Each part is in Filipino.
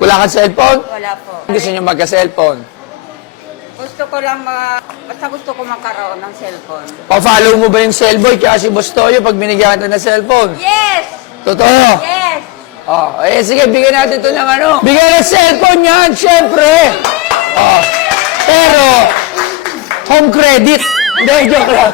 Wala kang cellphone? Wala po. Gusto nyo magka-cellphone? Gusto ko lang, basta gusto ko magkaroon ng cellphone. Pa-follow mo ba yung cellboy kaya si Boss Toyo pag binigyan ka ng cellphone? Yes! Totoo? Yes! Oh, sige, bigyan natin ito ng ano. Bigyan ng cellphone yan, syempre. Oh, pero, home credit. Hindi, joke lang.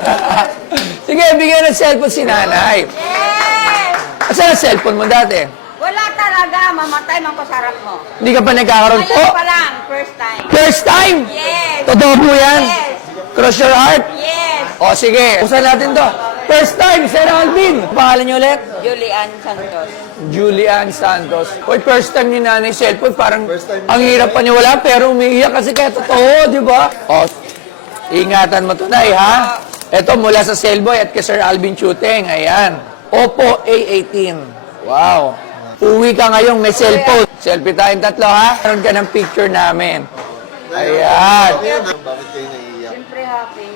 Sige, bigyan ng cellphone si nanay. Yes! Asan ang cellphone mo dati? Wala talaga, mamatay man ko sarap mo. Hindi ka pa nagkakaroon po? Ngayon pa lang, first time. First time? Yes! Totoo po yan? Yes! Cross your heart? Yes! O, sige. Usan natin to. First time, Sir Alvin. Pangalan niyo ulit? Julian Santos. Julian Santos. Uy, first time ni nanay cellphone. Parang ang hirap pa niya wala, pero umiiyak kasi kaya totoo, di ba? O, ingatan mo to, Nay, ha? Ito mula sa Cellboy at kay Sir Alvin Chuteng. Ayan. Oppo A18. Wow. Uwi ka ngayong may cellphone. Selfie tayong tatlo, ha? Meron ka ng picture namin. Ayan. Bakit kayo naiiyak? Siyempre happy.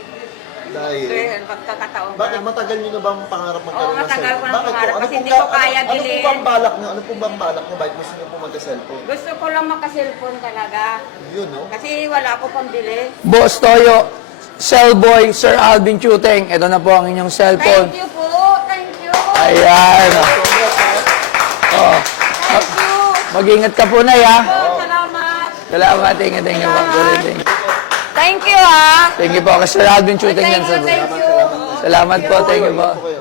Dahil, Dahil pagkakataon ko bakit lang. matagal nyo na bang pangarap magkaroon Oo, ng matagal ko cellphone? ng Bakit pangarap po? kasi hindi ko kaya Ano po bilhin. bang balak nyo? Ano po bang balak nyo? Bakit gusto nyo po magka-cellphone? Gusto ko lang maka-cellphone talaga. Yun, no? Kasi wala ko pambili. Boss Toyo, Cellboy, Sir Alvin Chuteng. Ito na po ang inyong cellphone. Thank you po. Thank you. Ayan. Oh. Thank you. Mag-ingat ka po, Nay, ha? Oh, salamat. Salamat. Ingat, ingat. Thank you, ha. Thank you po. Kasi Sir Alvin Chuteng yan. Thank you. Salamat po. Thank you po. Ito kayo.